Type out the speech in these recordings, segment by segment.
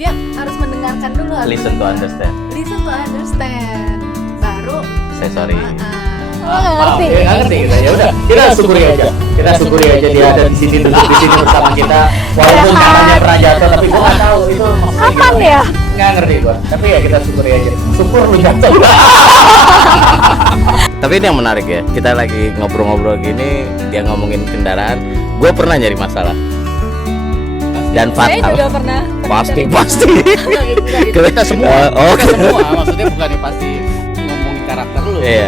dia harus mendengarkan dulu. Listen to understand. Listen to understand. Baru Saya sorry. maaf. ngerti. Nggak ngerti kita. Ya udah, kita syukuri aja. Kita syukuri aja dia ada di sini duduk di sini bersama kita. Walaupun katanya pernah jatuh, tapi gua nggak tahu itu maksudnya Kapan gimana. ya? Nggak ngerti gua. Tapi ya kita syukuri aja. Syukur lu jatuh. Tapi ini yang menarik ya. Kita lagi ngobrol-ngobrol gini, dia ngomongin kendaraan. Gua pernah nyari masalah. Dan Saya fatal. juga pernah. Pasti. Kita semua, Oh, kita semua, maksudnya bukan pasti ngomongin karakter lu. Iya.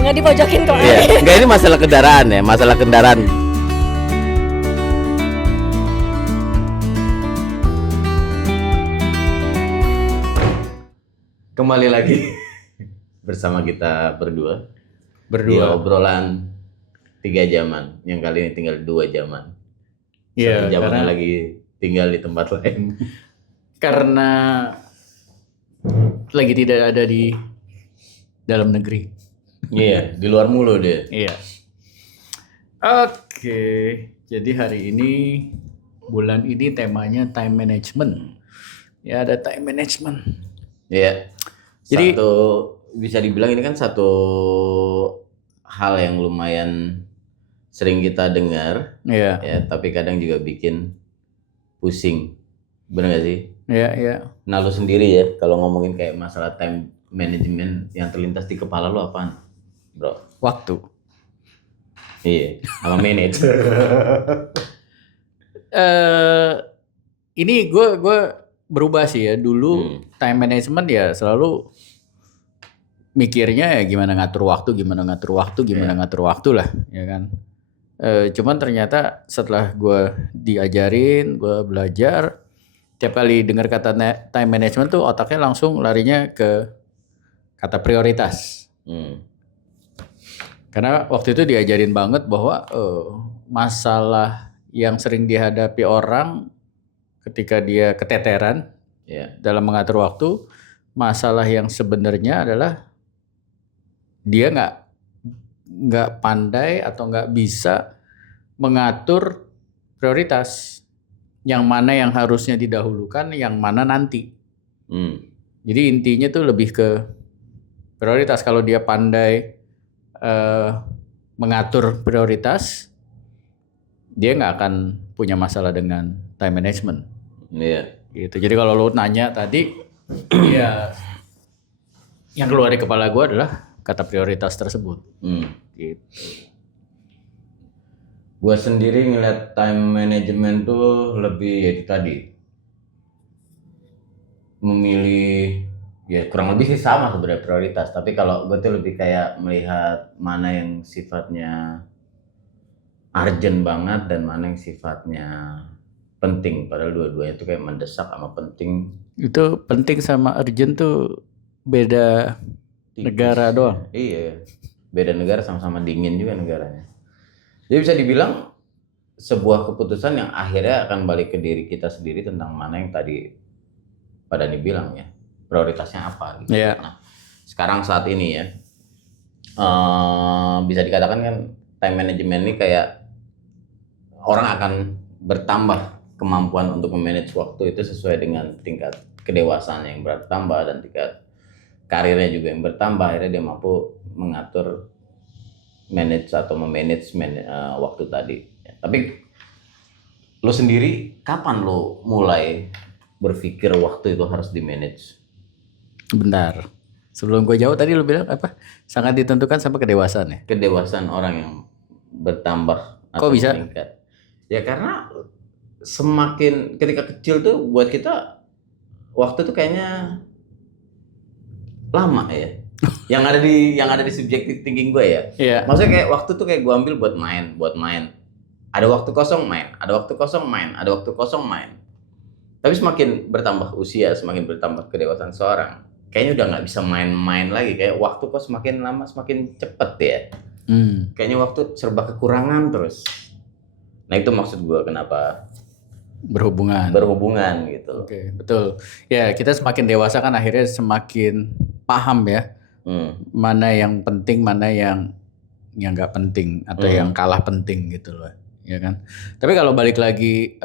Nggak dipojokin kok. Iya. Enggak, ini masalah kendaraan ya, masalah kendaraan. Kembali lagi bersama kita berdua di obrolan 3 jaman, yang kali ini tinggal 2 jaman. Iya, Satu jamannya karena lagi tinggal di tempat lain. karena lagi tidak ada di dalam negeri. Iya, di luar mulu dia. Iya. Oke, jadi hari ini bulan ini temanya time management. Ya, ada time management. Iya. Jadi- Satu bisa dibilang ini kan satu hal yang lumayan sering kita dengar Iya, ya, tapi kadang juga bikin pusing. Bener gak sih? iya. Nah, lu sendiri ya kalau ngomongin kayak masalah time management yang terlintas di kepala lu apaan, bro? Waktu. Iya, sama manage. Ini gue berubah sih ya. Dulu time management ya selalu mikirnya ya gimana ngatur waktu lah, ya kan. Cuman ternyata setelah gue diajarin, gue belajar, tiap kali dengar kata time management tuh otaknya langsung larinya ke kata prioritas. Karena waktu itu diajarin banget bahwa masalah yang sering dihadapi orang ketika dia keteteran Iya. dalam mengatur waktu, masalah yang sebenarnya adalah dia nggak pandai atau nggak bisa mengatur prioritas, yang mana yang harusnya didahulukan, yang mana nanti. Jadi intinya tuh lebih ke prioritas. Kalau dia pandai mengatur prioritas, dia nggak akan punya masalah dengan time management. Iya. Gitu. Jadi kalau lo nanya tadi, ya yang keluar dari kepala gue adalah kata prioritas tersebut. Gitu. Gua sendiri ngeliat time management tuh lebih ya itu tadi, memilih ya kurang lebih sih sama sebenarnya prioritas, tapi kalau gue tuh lebih kayak melihat mana yang sifatnya urgent banget dan mana yang sifatnya penting, padahal dua-duanya tuh kayak mendesak sama penting. Itu penting sama urgent tuh beda negara doang. Iya, beda negara, sama-sama dingin juga negaranya. Jadi bisa dibilang sebuah keputusan yang akhirnya akan balik ke diri kita sendiri tentang mana yang tadi Pak Dhani bilang ya, prioritasnya apa gitu. Iya. Nah, sekarang saat ini ya, bisa dikatakan kan time management ini kayak orang akan bertambah kemampuan untuk memanage waktu itu sesuai dengan tingkat kedewasaan yang bertambah dan tingkat karirnya juga yang bertambah. Akhirnya dia mampu mengatur, manage atau memanage waktu tadi. Tapi lo sendiri kapan lo mulai berpikir waktu itu harus di manage? Bentar. Sebelum gue jawab tadi lo bilang apa? Sangat ditentukan sama kedewasaan ya? Kedewasaan orang yang bertambah atau Kok bisa? meningkat. Ya karena semakin ketika kecil tuh buat kita waktu tuh kayaknya lama ya. yang ada di subjective thinking gue ya. Iya. Maksudnya kayak waktu tuh kayak gue ambil buat main. Ada waktu kosong main, ada waktu kosong main. Tapi semakin bertambah usia, semakin bertambah kedewasaan seorang, kayaknya udah nggak bisa main-main lagi. Kayak waktu kok semakin lama semakin cepet ya. Kayaknya waktu serba kekurangan terus. Nah itu maksud gue kenapa berhubungan gitu. Oke, betul. Ya, kita semakin dewasa kan akhirnya semakin paham ya. Mana yang penting, mana yang nggak penting atau yang kalah penting gitu loh, ya kan. Tapi kalau balik lagi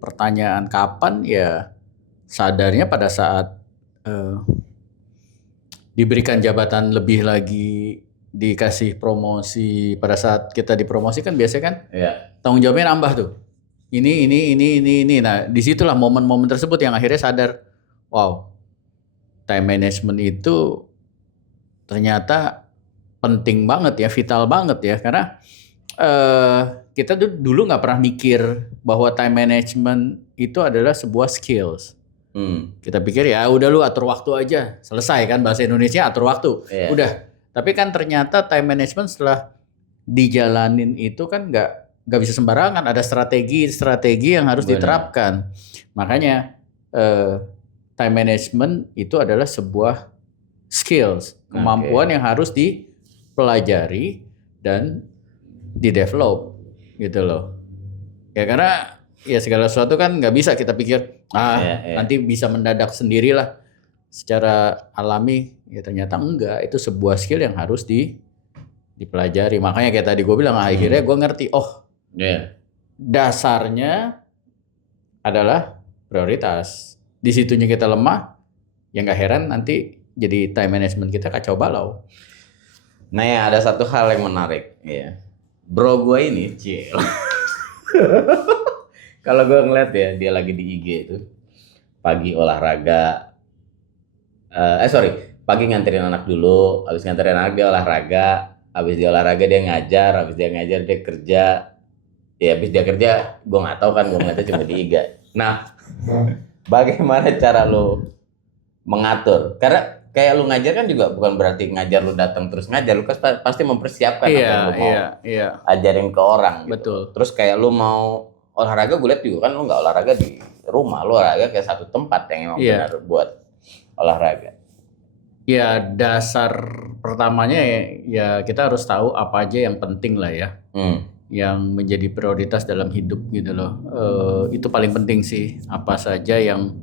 pertanyaan kapan, ya sadarnya pada saat eh, diberikan jabatan lebih lagi, dikasih promosi, pada saat kita dipromosikan biasanya kan Iya. tanggung jawabnya nambah tuh. Ini. Nah, disitulah momen-momen tersebut yang akhirnya sadar, wow, time management itu ternyata penting banget ya, vital banget ya, karena kita dulu nggak pernah mikir bahwa time management itu adalah sebuah skills. Kita pikir ya udah lu atur waktu aja, selesai kan, bahasa Indonesia atur waktu, Iya. udah. Tapi kan ternyata time management setelah dijalanin itu kan nggak bisa sembarangan, ada strategi yang harus Benar. diterapkan. Makanya time management itu adalah sebuah skills, kemampuan yang harus dipelajari dan di-develop gitu loh. Ya karena ya segala sesuatu kan nggak bisa kita pikir Iya. nanti bisa mendadak sendirilah secara alami, ya ternyata enggak, itu sebuah skill yang harus dipelajari. Makanya kayak tadi gue bilang akhirnya gue ngerti, oh Iya. dasarnya adalah prioritas. Di situnya kita lemah, ya nggak heran nanti jadi time management kita kacau balau. Nah ya ada satu hal yang menarik ya. Bro gue ini, Cil. Kalau gue ngeliat ya, dia lagi di IG itu pagi olahraga. Pagi nganterin anak dulu, habis nganterin anak dia olahraga, habis dia olahraga dia ngajar, habis dia ngajar dia kerja. Ya habis dia kerja, gue nggak tahu kan, gue ngeliatnya cuma di IG. Nah, bagaimana cara lo mengatur? Karena kayak lu ngajar kan juga bukan berarti ngajar lu datang terus ngajar, lu kan pasti mempersiapkan apa yang lu mau ajarin ke orang gitu. Betul. Terus kayak lu mau olahraga, gue lihat juga kan lu nggak olahraga di rumah, lu olahraga kayak satu tempat yang emang benar buat olahraga. Ya dasar pertamanya ya kita harus tahu apa aja yang penting lah ya, yang menjadi prioritas dalam hidup gitu loh. Itu paling penting sih, apa saja yang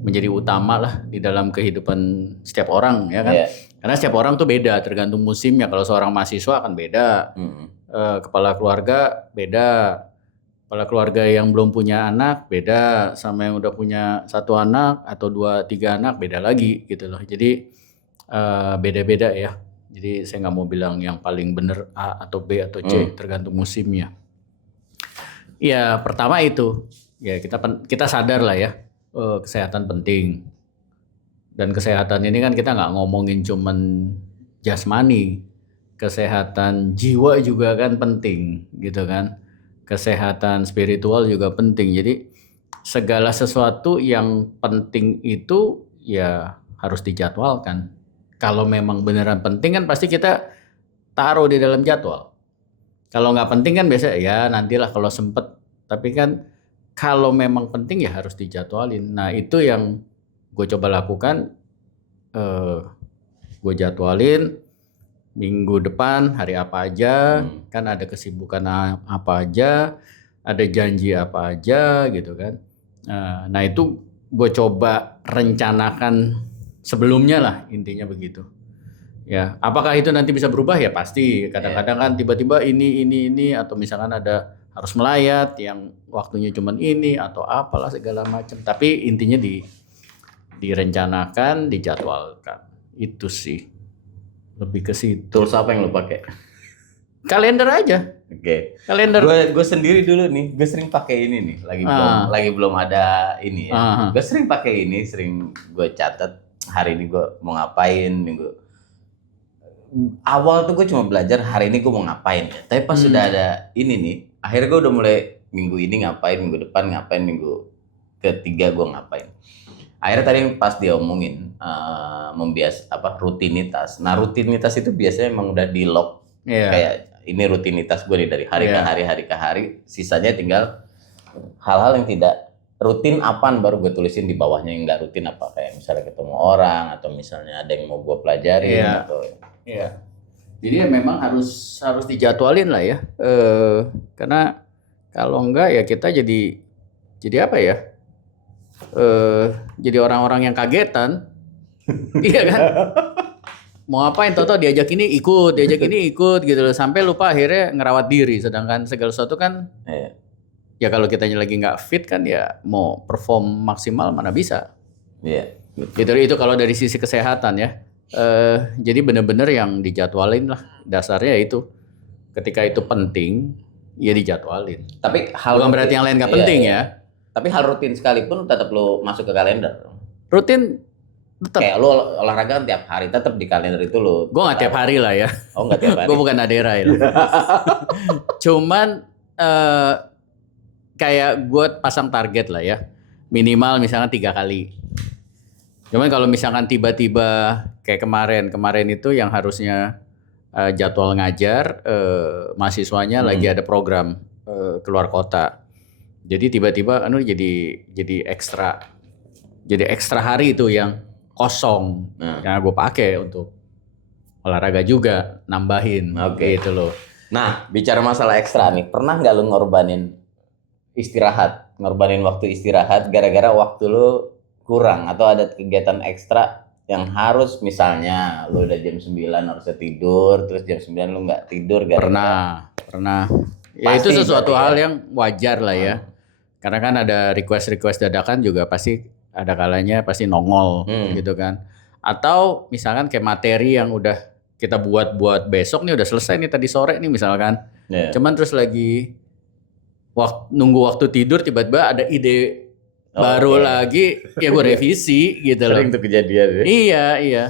menjadi utama lah di dalam kehidupan setiap orang ya kan. Karena setiap orang tuh beda tergantung musimnya. Kalau seorang mahasiswa akan beda, kepala keluarga beda, kepala keluarga yang belum punya anak beda, sama yang udah punya 1 anak atau 2, 3 anak beda lagi gitu loh. Jadi beda-beda ya. Jadi saya nggak mau bilang yang paling bener A atau B atau C, tergantung musimnya. Ya pertama itu ya kita sadar lah ya. Kesehatan penting, dan kesehatan ini kan kita nggak ngomongin cuman jasmani, kesehatan jiwa juga kan penting gitu kan, kesehatan spiritual juga penting. Jadi segala sesuatu yang penting itu ya harus dijadwalkan. Kalau memang beneran penting kan pasti kita taruh di dalam jadwal. Kalau nggak penting kan biasa ya nantilah kalau sempet, tapi kan kalau memang penting ya harus dijadwalin. Nah itu yang gue coba lakukan, gue jadwalin minggu depan hari apa aja, kan ada kesibukan apa aja, ada janji apa aja gitu kan. Nah itu gue coba rencanakan sebelumnya lah, intinya begitu. Ya, apakah itu nanti bisa berubah ya pasti. Kadang-kadang kan tiba-tiba ini atau misalkan ada harus melayat yang waktunya cuman ini atau apalah segala macam. Tapi intinya direncanakan, dijadwalkan. Itu sih. Lebih ke situ. Tools apa yang lu pakai? Kalender aja. Oke. Kalender. Gue sendiri dulu nih, gue sering pakai ini nih. Lagi belum ada ini ya. Gue sering pakai ini, sering gue catat hari ini gue mau ngapain, minggu. Awal tuh gue cuma belajar hari ini gue mau ngapain. Tapi pas sudah ada ini nih, akhirnya gue udah mulai minggu ini ngapain, minggu depan ngapain, minggu ketiga gue ngapain. Akhirnya tadi pas dia omongin rutinitas. Nah rutinitas itu biasanya emang udah di lock. Kayak ini rutinitas gue nih dari hari ke hari. Sisanya tinggal hal-hal yang tidak rutin apaan baru gue tulisin di bawahnya, yang nggak rutin apa, kayak misalnya ketemu orang atau misalnya ada yang mau gue pelajarin atau. Iya. Jadi ya memang harus dijadwalin lah ya. Karena kalau enggak ya kita jadi apa ya? Jadi orang-orang yang kagetan. Iya kan? Mau ngapain toto diajak ini ikut gitu loh, sampai lupa akhirnya ngerawat diri, sedangkan segala sesuatu kan ya kalau kitanya lagi nggak fit kan ya mau perform maksimal mana bisa. Iya. Itu kalau dari sisi kesehatan ya. Jadi benar-benar yang dijadwalin lah, dasarnya itu ketika itu penting ya dijadwalin. Tapi hal Bukan berarti yang lain nggak iya, penting iya. ya. Tapi hal rutin sekalipun tetap lo masuk ke kalender. Rutin tetap. Kayak lo olahraga kan tiap hari, tetap di kalender itu lo. Gue nggak tiap hari lah ya. Oh nggak tiap hari. Gue bukan Adera ya. Cuman kayak gue pasang target lah ya, minimal misalnya 3 kali. Cuman kalau misalkan tiba-tiba kayak kemarin itu yang harusnya jadwal ngajar, mahasiswanya lagi ada program keluar kota. Jadi tiba-tiba jadi ekstra hari itu yang kosong. Karena gue pakai untuk olahraga juga, nambahin gitu loh. Nah, bicara masalah ekstra nih, pernah nggak lu ngorbanin waktu istirahat gara-gara waktu lu kurang atau ada kegiatan ekstra yang harus misalnya lu udah jam 9 harusnya tidur, terus jam 9 lu nggak tidur gara-gara. Pernah. Ya Pasti itu sesuatu berarti hal ya. yang wajar lah ya. Karena kan ada request dadakan juga pasti ada kalanya pasti nongol gitu kan. Atau misalkan kayak materi yang udah kita buat besok nih udah selesai nih tadi sore nih misalkan. Yeah. Cuman terus lagi nunggu waktu tidur tiba-tiba ada ide baru lagi ya gue revisi gitu loh. Sering tuh kejadian ya. Iya.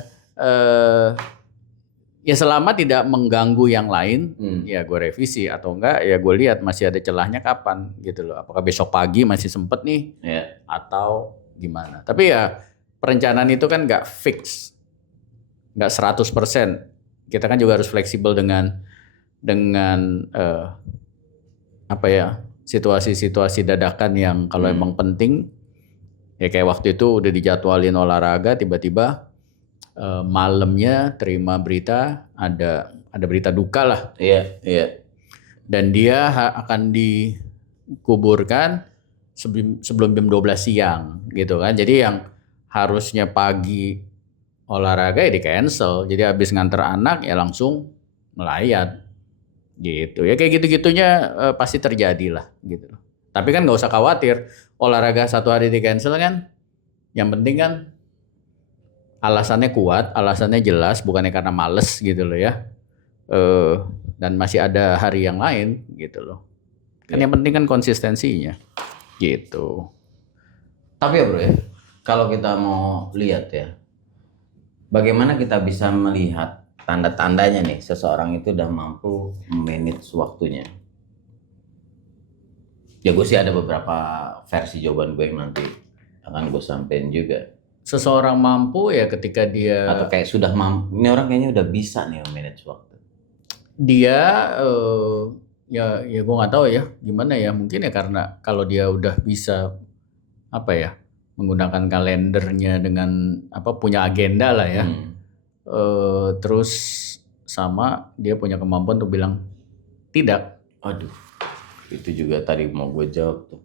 Ya selama tidak mengganggu yang lain, ya gue revisi atau enggak ya gue lihat masih ada celahnya kapan gitu loh. Apakah besok pagi masih sempet nih atau gimana. Tapi ya perencanaan itu kan nggak fix, nggak 100%. Kita kan juga harus fleksibel dengan situasi-situasi dadakan yang kalau emang penting ya kayak waktu itu udah dijadwalin olahraga tiba-tiba malamnya terima berita ada berita duka lah. Iya. Dan dia akan dikuburkan sebelum jam 12 siang gitu kan. Jadi yang harusnya pagi olahraga ya di cancel. Jadi habis nganter anak ya langsung melayat gitu. Ya kayak gitu-gitunya pasti terjadi lah gitu. Tapi kan nggak usah khawatir olahraga 1 hari di cancel kan. Yang penting kan alasannya kuat, alasannya jelas, bukannya karena males gitu loh ya. Dan masih ada hari yang lain gitu loh. Kan yang penting kan konsistensinya gitu. Tapi ya bro ya, kalau kita mau lihat ya, bagaimana kita bisa melihat tanda-tandanya nih seseorang itu udah mampu manage waktunya. Ya gue sih ada beberapa versi jawaban gue yang nanti akan gue sampein juga. Seseorang mampu ya ketika dia atau kayak sudah mampu, ini orang kayaknya udah bisa nih manage waktu. Dia ya gue nggak tahu ya gimana ya, mungkin ya karena kalau dia udah bisa menggunakan kalendernya dengan punya agenda lah ya. Terus sama dia punya kemampuan untuk bilang tidak. Aduh, itu juga tadi mau gue jawab tuh.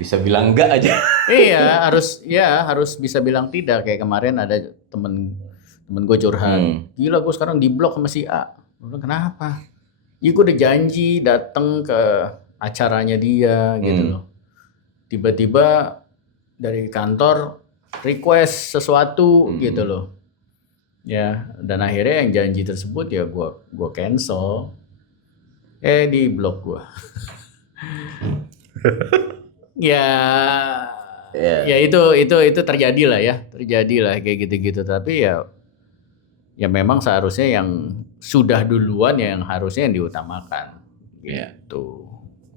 Bisa bilang enggak aja. Iya, harus bisa bilang tidak. Kayak kemarin ada temen gue curhat. Gila gue sekarang di blok sama si A. Gue bilang kenapa? Ya gue udah janji datang ke acaranya dia gitu loh. Tiba-tiba dari kantor request sesuatu gitu loh. Ya, dan akhirnya yang janji tersebut ya gue cancel. Di blok gue. Ya itu terjadi lah kayak gitu-gitu. Tapi ya memang seharusnya yang sudah duluan yang harusnya yang diutamakan gitu.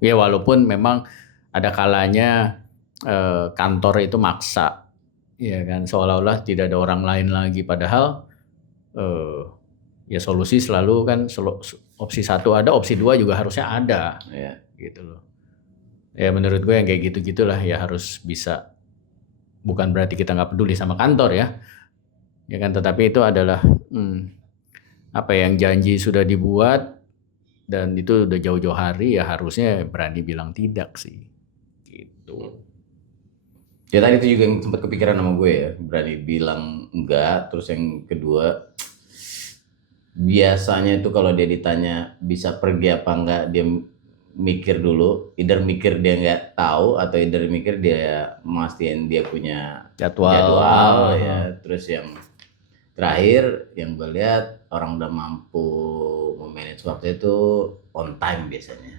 Ya walaupun memang ada kalanya kantor itu maksa, ya kan, seolah-olah tidak ada orang lain lagi, padahal ya solusi selalu kan opsi 1 ada, opsi 2 juga harusnya ada, gitu loh. Ya menurut gue yang kayak gitu-gitulah ya harus bisa. Bukan berarti kita nggak peduli sama kantor ya kan, tetapi itu adalah yang janji sudah dibuat dan itu udah jauh-jauh hari ya harusnya berani bilang tidak sih, gitu. Ya tadi itu juga yang sempat kepikiran sama gue ya, berani bilang enggak. Terus yang kedua, biasanya itu kalau dia ditanya bisa pergi apa enggak, dia mikir dulu, either mikir dia nggak tahu atau either mikir dia mastiin dia punya jadwal ya. Terus yang terakhir yang gue lihat orang udah mampu memanage waktu itu on time biasanya.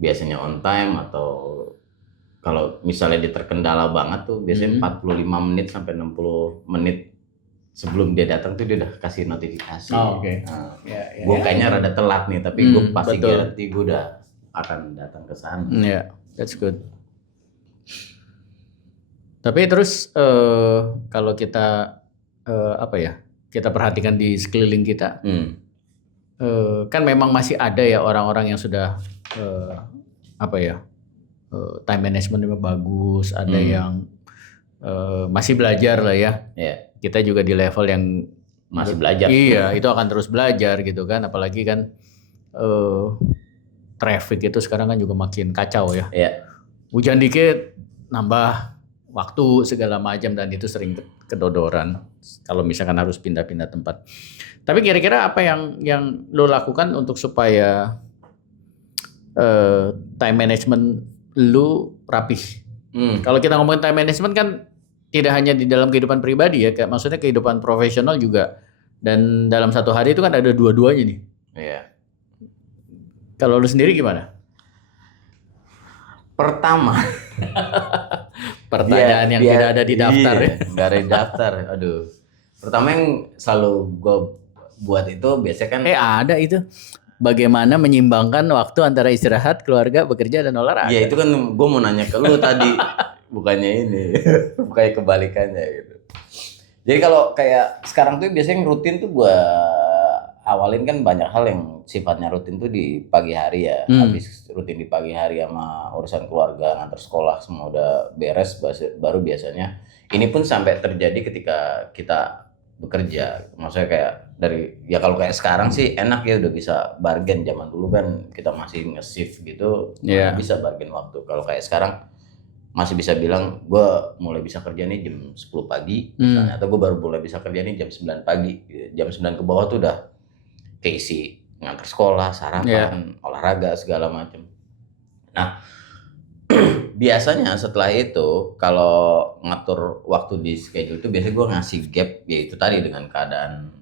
Biasanya on time, atau kalau misalnya dia terkendala banget tuh biasanya 45 menit sampai 60 menit sebelum dia datang tuh dia udah kasih notifikasi. Oke. Nah, Ya, gue kayaknya rada telat nih, tapi gue pasti betul. garanti gue udah akan datang ke sana. Ya, that's good. Tapi terus kalau kita kita perhatikan di sekeliling kita, kan memang masih ada ya orang-orang yang sudah time managementnya bagus, ada yang masih belajar lah ya. Ya, Kita juga di level yang masih belajar. Iya, itu akan terus belajar gitu kan, apalagi kan traffic itu sekarang kan juga makin kacau ya. Ya, Hujan dikit nambah waktu segala macam, dan itu sering kedodoran kalau misalkan harus pindah-pindah tempat. Tapi kira-kira apa yang lo lakukan untuk supaya time management lu rapih? Kalau kita ngomongin time management kan tidak hanya di dalam kehidupan pribadi ya, kayak maksudnya kehidupan profesional juga, dan dalam satu hari itu kan ada dua-duanya nih. Iya. Kalau lu sendiri gimana? Pertama, Pertanyaan yang tidak ada di daftar ya. Nggak ada di daftar. Aduh. Pertama yang selalu gue buat itu biasanya kan. Ada itu. Bagaimana menyimbangkan waktu antara istirahat, keluarga, bekerja, dan olahraga? Ya itu kan gue mau nanya ke lu tadi, bukannya ini, bukannya kebalikannya gitu. Jadi kalau kayak sekarang tuh biasanya yang rutin tuh gue awalin kan banyak hal yang sifatnya rutin tuh di pagi hari ya. Habis rutin di pagi hari sama urusan keluarga, ngantar sekolah semua udah beres, baru biasanya ini pun sampai terjadi ketika kita bekerja. Maksudnya kayak ya kalau kayak sekarang sih enak ya, udah bisa bargain. Zaman dulu kan kita masih nge-shift gitu, Yeah. bisa bargain waktu. Kalau kayak sekarang masih bisa bilang gue mulai bisa kerja nih jam 10 pagi misalnya, atau gue baru mulai bisa kerja nih jam 9 pagi. Jam 9 ke bawah tuh udah keisi ngantar sekolah, sarapan, olahraga segala macam. Nah, biasanya setelah itu kalau ngatur waktu di schedule itu biasanya gue ngasih gap, yaitu tadi dengan keadaan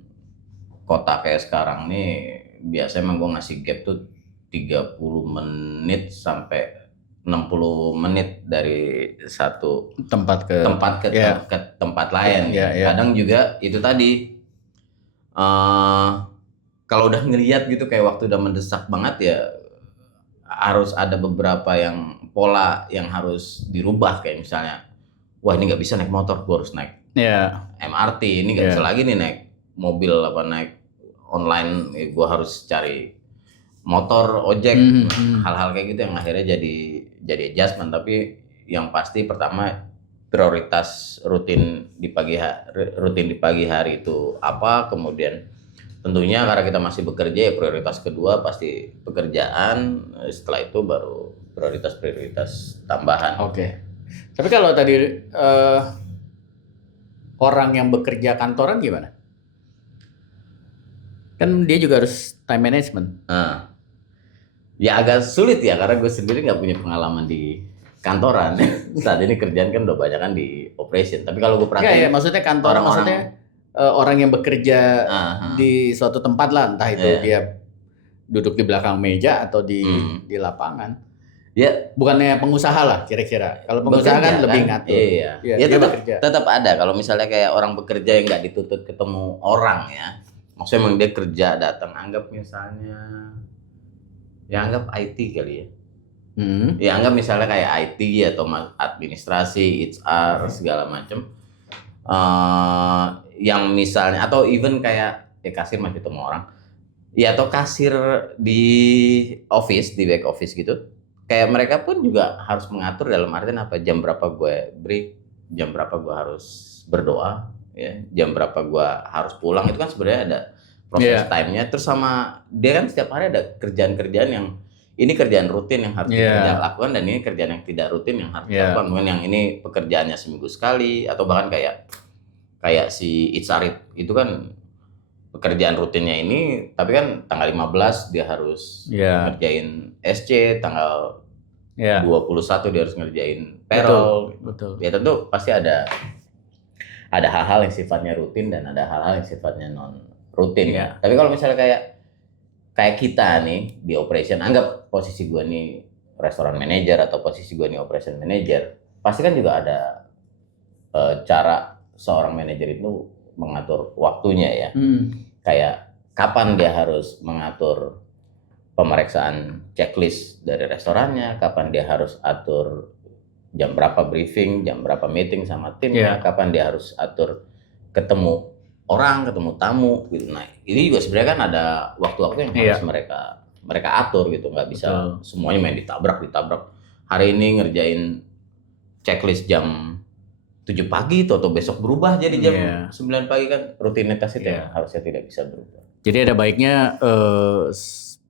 kota kayak sekarang nih, biasanya emang gue ngasih gap tuh 30 menit sampai 60 menit dari satu tempat ke ke tempat lain. Kadang juga itu tadi kalau udah ngelihat gitu kayak waktu udah mendesak banget ya, harus ada beberapa yang pola yang harus dirubah. Kayak misalnya, wah ini nggak bisa naik motor, gue harus naik MRT. Ini nggak bisa lagi nih naik mobil apa naik online, gue harus cari motor, ojek, hal-hal kayak gitu yang akhirnya jadi adjustment. Tapi yang pasti pertama prioritas rutin di pagi hari itu apa, kemudian tentunya karena kita masih bekerja ya prioritas kedua pasti pekerjaan, setelah itu baru prioritas tambahan. Oke. Tapi kalau tadi orang yang bekerja kantoran gimana? Kan dia juga harus time management. Nah, ya agak sulit ya karena gue sendiri nggak punya pengalaman di kantoran. Saat ini kerjaan kan udah banyak kan di operation. Tapi kalau gue perhatiin, maksudnya kantor, maksudnya orang yang bekerja di suatu tempat lah, entah itu dia duduk di belakang meja atau di lapangan. Ya, bukannya pengusaha lah kira-kira. Kalau pengusaha kan lebih ngatur. Iya. Ya tetap ada. Kalau misalnya kayak orang bekerja yang nggak dituntut ketemu orang ya. Maksudnya emang dia kerja datang, anggap misalnya, ya anggap IT kali ya. Ya anggap misalnya kayak IT atau administrasi, HR segala macam. Yang misalnya atau even kayak kasir masih ketemu orang. Ya atau kasir di office, di back office gitu. Kayak mereka pun juga harus mengatur dalam artian apa, jam berapa gue break, jam berapa gue harus berdoa, ya, jam berapa gue harus pulang. Itu kan sebenarnya ada proses time-nya. Terus sama dia kan setiap hari ada kerjaan-kerjaan yang ini kerjaan rutin yang harus kita lakukan, dan ini kerjaan yang tidak rutin yang harus dilakukan. Mungkin yang ini pekerjaannya seminggu sekali, atau bahkan kayak si HR itu kan pekerjaan rutinnya ini, tapi kan tanggal 15 dia harus Ya, ngerjain SC, tanggal ya, 21 dia harus ngerjain payroll. betul. Ya tentu pasti ada hal-hal yang sifatnya rutin dan ada hal-hal yang sifatnya non rutin ya. Tapi kalau misalnya kayak kita nih di operation, anggap posisi gua nih restoran manager atau posisi gua nih operation manager, pasti kan juga ada cara seorang manajer itu mengatur waktunya ya. Kayak kapan dia harus mengatur pemeriksaan checklist dari restorannya, kapan dia harus atur jam berapa briefing, jam berapa meeting sama timnya, kapan dia harus atur ketemu orang, ketemu tamu gitu. Nah, ini juga sebenarnya kan ada waktu-waktu yang harus mereka atur gitu, nggak bisa semuanya main ditabrak. Hari ini ngerjain checklist jam 7 pagi atau besok berubah jadi jam 9 pagi kan, rutinitas itu yang harusnya tidak bisa berubah. Jadi ada baiknya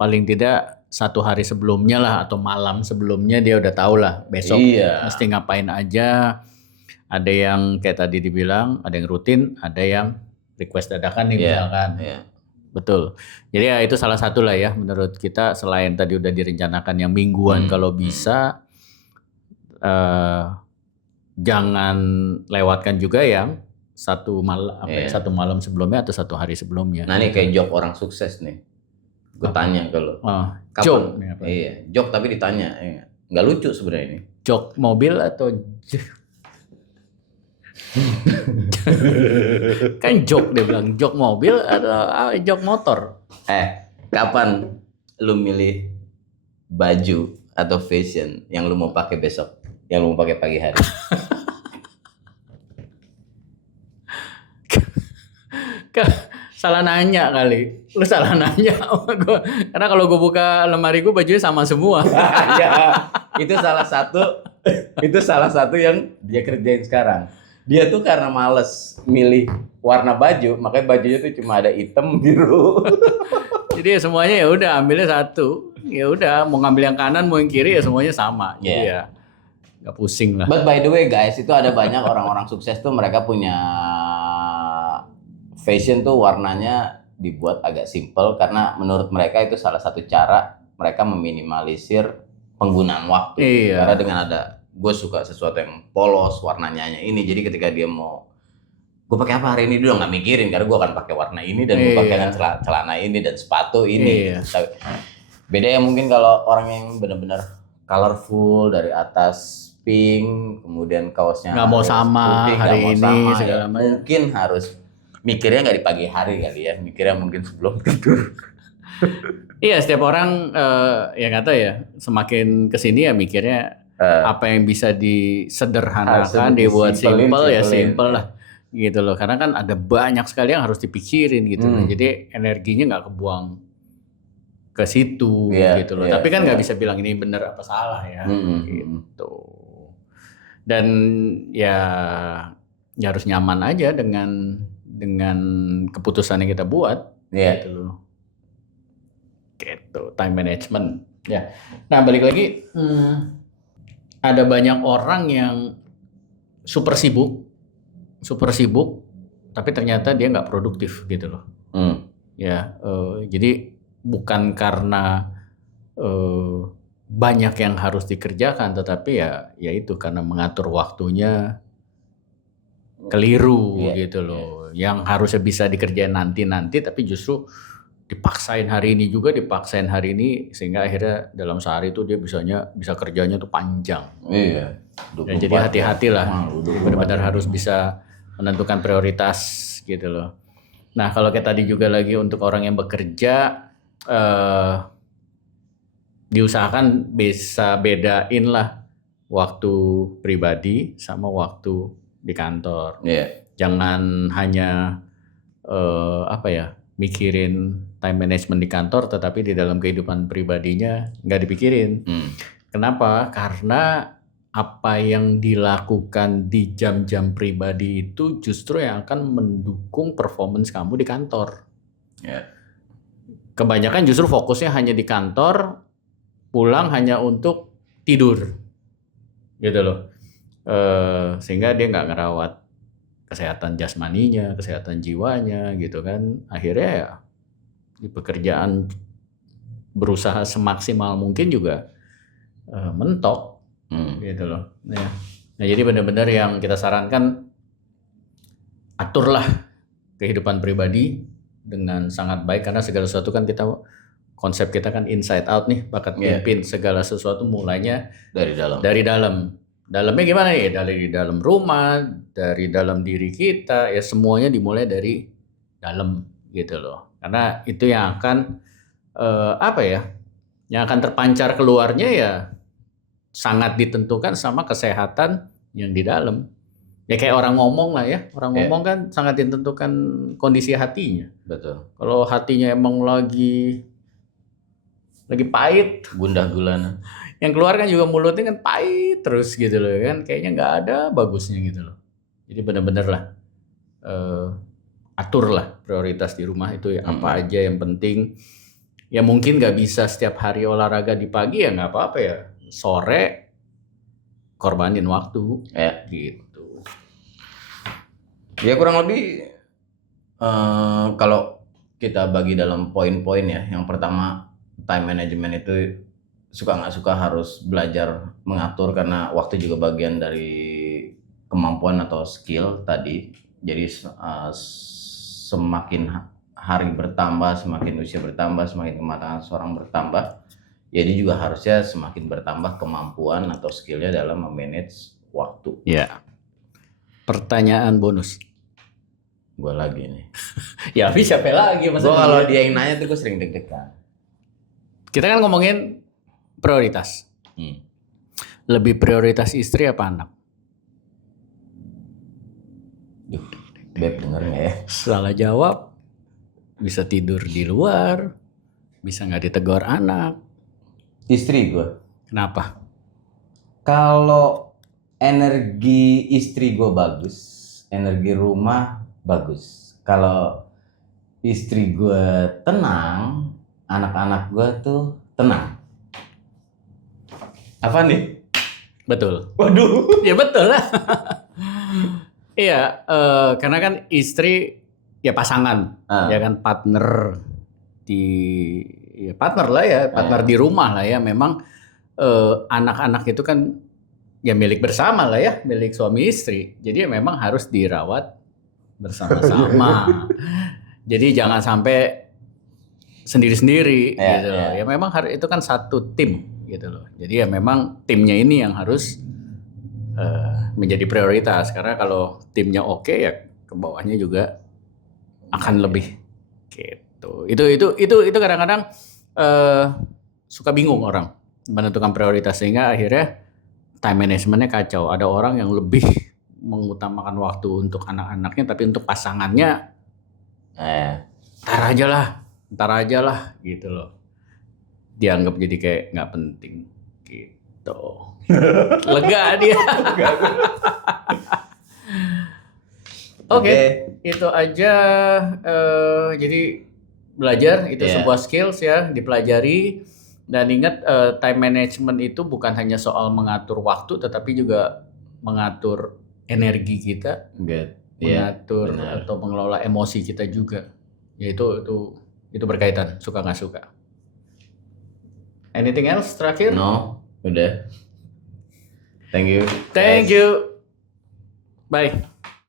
paling tidak 1 hari sebelumnya lah atau malam sebelumnya dia udah tahu lah besok mesti ngapain aja. Ada yang kayak tadi dibilang, ada yang rutin, ada yang request dadakan nih misalkan. Betul. Jadi ya itu salah satu lah ya menurut kita, selain tadi udah direncanakan yang mingguan kalau bisa. Jangan lewatkan juga yang satu malam sebelumnya atau 1 hari sebelumnya. Nah ini kayak joke orang sukses nih. Gue tanya kalau joke. Iya, joke tapi ditanya. Nggak lucu sebenarnya ini. Joke mobil atau kan joke, dia bilang joke mobil atau joke motor. Kapan lu milih baju atau fashion yang lu mau pakai besok, yang lu mau pakai pagi hari? Salah nanya kali. Lu salah nanya sama gua. Karena kalau gua buka lemari gua bajunya sama semua. Ya, itu salah satu yang dia kerjain sekarang. Dia tuh karena males milih warna baju, makanya bajunya tuh cuma ada hitam, biru. Jadi semuanya ya udah ambilnya satu. Ya udah, mau ngambil yang kanan mau yang kiri ya semuanya sama. Jadi ya nggak pusing lah. But by the way guys, itu ada banyak orang-orang sukses tuh mereka punya fashion tuh warnanya dibuat agak simple karena menurut mereka itu salah satu cara mereka meminimalisir penggunaan waktu. Karena dengan ada gue suka sesuatu yang polos warnanya ini, jadi ketika dia mau gue pakai apa hari ini dia udah nggak mikirin karena gue akan pakai warna ini dan gue pakai celana ini dan sepatu ini. Beda ya mungkin kalau orang yang benar-benar colorful dari atas pink, kemudian kaosnya nggak mau sama putih, hari mau ini sama, segala macam. Mungkin harus mikirnya nggak di pagi hari kali ya, mikirnya mungkin sebelum tidur. Iya, setiap orang ya nggak tahu ya, semakin kesini ya mikirnya apa yang bisa disederhanakan, dibuat simple ya simple lah gitu loh. Karena kan ada banyak sekali yang harus dipikirin gitu loh. Jadi energinya nggak kebuang ke situ gitu loh. Tapi kan nggak bisa bilang ini benar apa salah ya gitu. Dan ya harus nyaman aja dengan keputusan yang kita buat gitu loh. Gitu, time management. Ya. Nah, balik lagi ada banyak orang yang super sibuk, tapi ternyata dia nggak produktif gitu loh. Ya, jadi bukan karena banyak yang harus dikerjakan, tetapi ya itu karena mengatur waktunya keliru gitu loh. Yang harusnya bisa dikerjain nanti, tapi justru dipaksain hari ini juga, sehingga akhirnya dalam sehari itu dia bisa kerjanya tuh panjang. Iya. Ya, jadi hati-hatilah, benar-benar harus bisa menentukan prioritas gitu loh. Nah kalau kayak tadi juga lagi untuk orang yang bekerja, diusahakan bisa bedain lah waktu pribadi sama waktu di kantor. Jangan hanya mikirin time management di kantor, tetapi di dalam kehidupan pribadinya nggak dipikirin. Kenapa? Karena apa yang dilakukan di jam-jam pribadi itu justru yang akan mendukung performance kamu di kantor. Kebanyakan justru fokusnya hanya di kantor, pulang hanya untuk tidur, gitu loh. Sehingga dia nggak ngerawat kesehatan jasmaninya, kesehatan jiwanya gitu kan. Akhirnya ya di pekerjaan berusaha semaksimal mungkin juga mentok gitu loh. Ya. Nah jadi benar-benar yang kita sarankan, aturlah kehidupan pribadi dengan sangat baik, karena segala sesuatu kan konsep kita kan inside out nih, bakat pimpin. Segala sesuatu mulainya Dari dalam. dari dalam. Dalamnya gimana nih? Dari dalam rumah, dari dalam diri kita, ya semuanya dimulai dari dalam gitu loh. Karena itu yang akan yang akan terpancar keluarnya ya sangat ditentukan sama kesehatan yang di dalam. Ya kayak orang ngomong lah ya. Orang ngomong kan sangat ditentukan kondisi hatinya. Betul. Kalau hatinya emang lagi pahit, Gundah gulana. yang keluar kan juga mulutnya kan pahit terus gitu loh kan, kayaknya nggak ada bagusnya gitu loh. Jadi benar-benar lah aturlah prioritas di rumah itu ya, apa aja yang penting. Ya mungkin nggak bisa setiap hari olahraga di pagi, ya nggak apa-apa ya, sore korbanin waktu gitu. Ya kurang lebih kalau kita bagi dalam poin-poin ya, yang pertama time management itu suka nggak suka harus belajar mengatur, karena waktu juga bagian dari kemampuan atau skill tadi. Jadi semakin hari bertambah, semakin usia bertambah, semakin kematangan seorang bertambah, jadi juga harusnya semakin bertambah kemampuan atau skillnya dalam memanage waktu. Ya. Pertanyaan bonus. Gue lagi nih. Ya habis siapa lagi Gue kalau dia yang nanya tuh gue sering deg-degan. Kita kan ngomongin prioritas. Lebih prioritas istri apa anak? Duh, Beb denger nggak ya? Salah jawab, bisa tidur di luar, bisa nggak ditegur anak. Istri gue. Kenapa? Kalau energi istri gue bagus, energi rumah bagus. Kalau istri gue tenang, anak-anak gue tuh tenang. Apa nih? Betul. Waduh. Ya betul lah. Iya, karena kan istri ya pasangan, ya kan partner lah ya, partner di rumah lah ya. Memang anak-anak itu kan ya milik bersama lah ya, milik suami istri. Jadi ya memang harus dirawat bersama-sama. Jadi jangan sampai sendiri-sendiri gitu loh. Ya memang itu kan satu tim gitu loh. Jadi ya memang timnya ini yang harus menjadi prioritas, karena kalau timnya oke ya ke bawahnya juga akan lebih gitu. Itu kadang-kadang suka bingung orang menentukan prioritas, sehingga akhirnya time managementnya kacau. Ada orang yang lebih mengutamakan waktu untuk anak-anaknya, tapi untuk pasangannya ntar aja lah gitu loh. Dianggap jadi kayak nggak penting gitu. Lega dia. Oke, itu aja. Jadi belajar itu sebuah skills ya, dipelajari. Dan ingat, time management itu bukan hanya soal mengatur waktu, tetapi juga mengatur energi kita, mengatur atau mengelola emosi kita juga. Ya itu berkaitan, suka nggak suka. Anything else terakhir? No, udah. Thank you. Thank you. Bye.